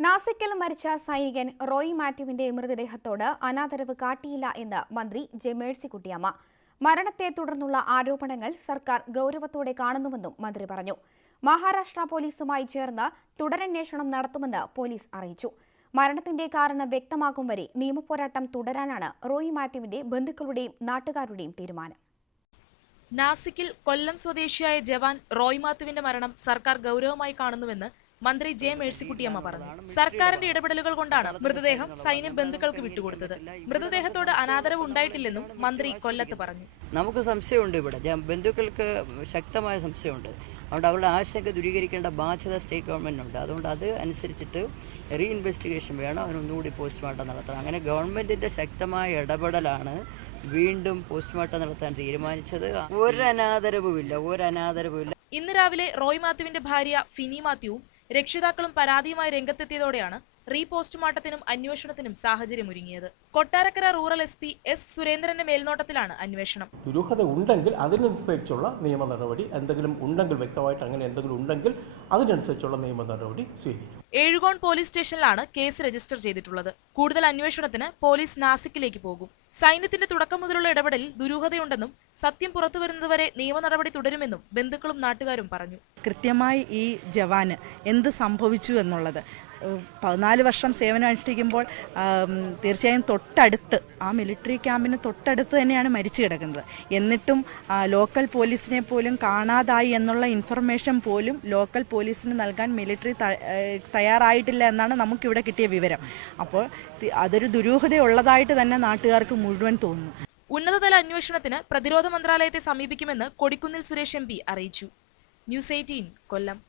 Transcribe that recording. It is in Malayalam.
നാസിക്കിൽ മരിച്ച സൈനികൻ റോയ് മാത്യുവിന്റെ മൃതദേഹത്തോട് അനാദരവ് കാട്ടിയില്ല എന്ന് മന്ത്രി ജെ മേഴ്സിക്കുട്ടിയമ്മ മരണത്തെ തുടർന്നുള്ള ആരോപണങ്ങൾ സർക്കാർ ഗൌരവത്തോടെ കാണുന്നുവെന്നും മന്ത്രി പറഞ്ഞു. മഹാരാഷ്ട്ര പോലീസുമായി ചേർന്ന് തുടരന്വേഷണം നടത്തുമെന്ന് പോലീസ് അറിയിച്ചു. മരണത്തിന്റെ കാരണം വ്യക്തമാക്കും വരെ നിയമപോരാട്ടം തുടരാനാണ് റോയ് മാത്യുവിന്റെ ബന്ധുക്കളുടെയും നാട്ടുകാരുടെയും തീരുമാനം. നാസിക്കിൽ കൊല്ലം സ്വദേശിയായ ജവാൻ റോയ് മാത്തുവിന്റെ മരണം സർക്കാർ ഗൌരവമായി കാണുന്നുവെന്ന് മന്ത്രി ജെ മേഴ്സിക്കുട്ടിയമ്മ പറഞ്ഞു. സർക്കാരിന്റെ ഇടപെടലുകൾ കൊണ്ടാണ് മൃതദേഹം സൈന്യം ബന്ധുക്കൾക്ക് വിട്ടുകൊടുത്തത്. മൃതദേഹത്തോട് അനാദരവ് ഉണ്ടായിട്ടില്ലെന്നും മന്ത്രി കൊല്ലത്ത് പറഞ്ഞു. നമുക്ക് സംശയമുണ്ട് ഇവിടെ. ബന്ധുക്കൾക്ക് ശക്തമായ സംശയമുണ്ട്. അതുകൊണ്ട് അവരുടെ ആശങ്ക ദൂരീകരിക്കേണ്ട ബാധ്യത സ്റ്റേറ്റ് ഗവൺമെന്റിനുണ്ട് അതുകൊണ്ട് അത് അനുസരിച്ചിട്ട് റീ ഇൻവെസ്റ്റിഗേഷൻ വേണം. അതിനൊന്നുകൂടി പോസ്റ്റ്മോർട്ടം നടത്തണം. അങ്ങനെ ഗവൺമെന്റിന്റെ ശക്തമായ ഇടപെടലാണ് വീണ്ടും പോസ്റ്റ്മോർട്ടം നടത്താൻ തീരുമാനിച്ചത്. ഒരു അനാദരവുമില്ല ഒരു അനാദരവുമില്ല ഇന്ന് രാവിലെ റോയ് മാത്യുവിന്റെ ഭാര്യ ഫിനി മാത്യുവും രക്ഷിതാക്കളും പരാതിയുമായി രംഗത്തെത്തിയതോടെയാണ് റീ പോസ്റ്റ്മോർട്ടത്തിനും അന്വേഷണത്തിനും സാഹചര്യമൊരുങ്ങിയത്. Kottarakkara rural S P S സുരേന്ദ്രന്റെ മേൽനോട്ടത്തിലാണ് അന്വേഷണം. ദുരൂഹത ഉണ്ടെങ്കിൽ അതിനനുസരിച്ചുള്ള നിയമ നടപടി എന്തെങ്കിലും ഉണ്ടെങ്കിൽ വ്യക്തമായിട്ട് അങ്ങനെ എന്തെങ്കിലും ഉണ്ടെങ്കിൽ അതിനനുസരിച്ചുള്ള നിയമ നടപടി സ്വീകരിക്കും. ഏഴുകോൺ പോലീസ് സ്റ്റേഷനിലാണ് കേസ് രജിസ്റ്റർ ചെയ്തിട്ടുള്ളത്. കൂടുതൽ അന്വേഷണത്തിന് പോലീസ് നാസിക്കിലേക്ക് പോകും. സൈന്യത്തിന്റെ തുടക്കം മുതലുള്ള ഇടപെടലിൽ ദുരൂഹതയുണ്ടെന്നും സത്യം പുറത്തു വരുന്നതുവരെ നിയമ നടപടി തുടരുമെന്നും ബന്ധുക്കളും നാട്ടുകാരും പറഞ്ഞു. കൃത്യമായി ഈ ജവാന് എന്ത് സംഭവിച്ചു എന്നുള്ളത് പതിനാല് വർഷം സേവനം അനുഷ്ഠിക്കുമ്പോൾ തീർച്ചയായും തൊട്ടടുത്ത് ആ മിലിറ്ററി ക്യാമ്പിന് തൊട്ടടുത്ത് തന്നെയാണ് മരിച്ചു കിടക്കുന്നത്. എന്നിട്ടും ലോക്കൽ പോലീസിനെ പോലും കാണാതായി എന്നുള്ള ഇൻഫർമേഷൻ പോലും ലോക്കൽ പോലീസിന് നൽകാൻ മിലിറ്ററി തയ്യാറായിട്ടില്ല എന്നാണ് നമുക്കിവിടെ കിട്ടിയ വിവരം. അപ്പോൾ അതൊരു ദുരൂഹതയുള്ളതായിട്ട് തന്നെ നാട്ടുകാർക്ക് മുഴുവൻ തോന്നുന്നു. ഉന്നതതല അന്വേഷണത്തിന് പ്രതിരോധ മന്ത്രാലയത്തെ സമീപിക്കുമെന്ന് കൊടിക്കുന്നിൽ സുരേഷ് എം അറിയിച്ചു. News eighteen Kollam.